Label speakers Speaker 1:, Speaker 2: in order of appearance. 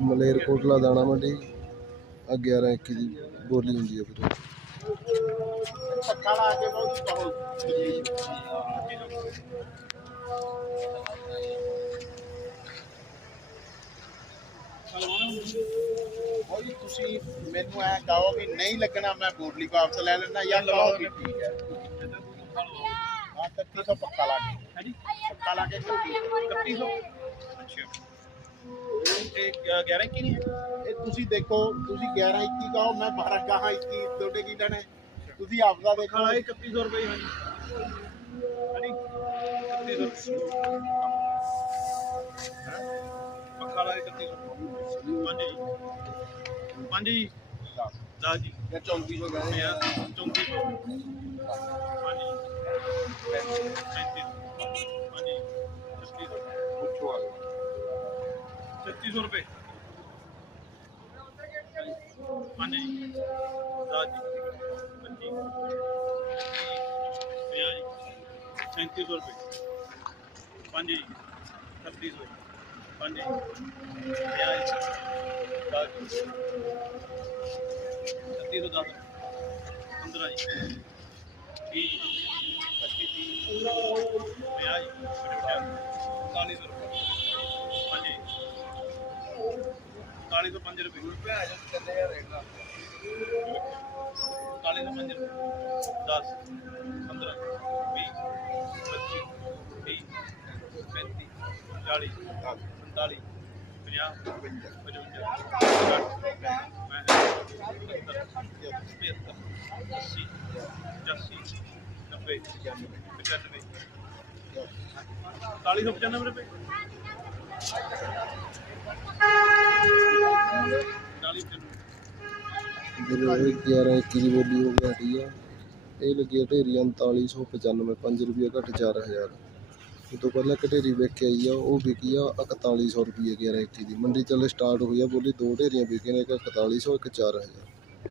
Speaker 1: ਮਲੇਰਕੋਟਲਾ ਦਾਣਾ ਮੰਡੀ ਆ 11 21 ਦੀ ਬੋਲੀ ਹੁੰਦੀ ਹੈ ਵੀਰੇ
Speaker 2: ਪੱਕਾ ਲਾ ਕੇ ਕੋਈ ਤੁਸੀਂ ਮੈਨੂੰ ਐ ਕਹੋ ਵੀ ਨਹੀਂ ਲੱਗਣਾ ਮੈਂ ਬੋਟਲੀ ਵਾਪਸ ਲੈ ਲੈਣਾ ਜਾਂ ਕਹੋ ਵੀ ਠੀਕ ਹੈ। ਹਾਂ 3100 ਪੱਕਾ ਲਾ ਕੇ। ਹਾਂਜੀ ਪੱਕਾ ਲਾ ਕੇ 3100 ਅੱਛਾ। ਇਹ 11 ਕੀ ਨਹੀਂ ਇਹ ਤੁਸੀਂ ਦੇਖੋ ਤੁਸੀਂ 11 21 ਕਹੋ ਮੈਂ 12 ਕਹਾ 21 ਤੁਹਾਡੇ ਕੀ ਲੈਣੇ ਤੁਸੀਂ ਆਪਦਾ ਦੇਖੋ।
Speaker 3: ਖਾਲਾ 3100 ਰੁਪਏ ਹਾਂਜੀ। ਹਾਂਜੀ। 3100 ਪੱਖਾ ਲਾ 3100 ਪੰਜ ਜੀ। ਪੰਜ ਜੀ। 10 ਜੀ।
Speaker 2: ਜਾਂ 3400 ਗਏ
Speaker 3: 3400 3600 ਰੁਪਏ। ਪੰਜ ਜੀ 10 ਜੀ। 25 50 ਜੀ। 3700 ਰੁਪਏ। ਪੰਜ ਜੀ। 3600 ਪੰਜ 50 ਜੀ। 10 ਜੀ। 3610 15 ਜੀ। 20 ਜੀ। 25 ਜੀ। 50 ਜੀ। 40 ਰੁਪਏ। ਪੰਜ ਜੀ 4005 ਰੁਪਏ।
Speaker 2: ਭੈਣ ਚੱਲੇ ਯਾਰ ਰੇਟ
Speaker 3: ਕਾਲੇ ਦਾ ਪੰਜ ਰੁਪਏ 10 15 20 25 30 35 40 45 50 55 ਕਾਲੀ ਸੌ ਪਚਾਨਵੇਂ ਰੁਪਏ। ਚਾਲੀ ਪਚਾਨਵੇਂ
Speaker 1: 11 21 ਦੀ ਬੋਲੀ ਹੋ ਗਿਆ ਠੀਕ ਆ, ਇਹ ਲੱਗੀ ਆ ਢੇਰੀ 3995 5 ਰੁਪਏ ਘੱਟ 4000 ਉਹ ਤੋਂ ਪਹਿਲਾਂ ਘਟੇਰੀ ਵੇਖ ਕੇ ਆਈ ਆ, ਉਹ ਵਿਕੀ ਆ 4100 ਰੁਪਏ 11 21 ਦੀ। ਮੰਡੀ ਚੱਲੇ ਸਟਾਰਟ ਹੋਈ ਆ, ਬੋਲੀ ਦੋ ਢੇਰੀਆਂ ਵਿਕੀਆਂ ਨੇ, ਇੱਕ 4100 ਇੱਕ 4000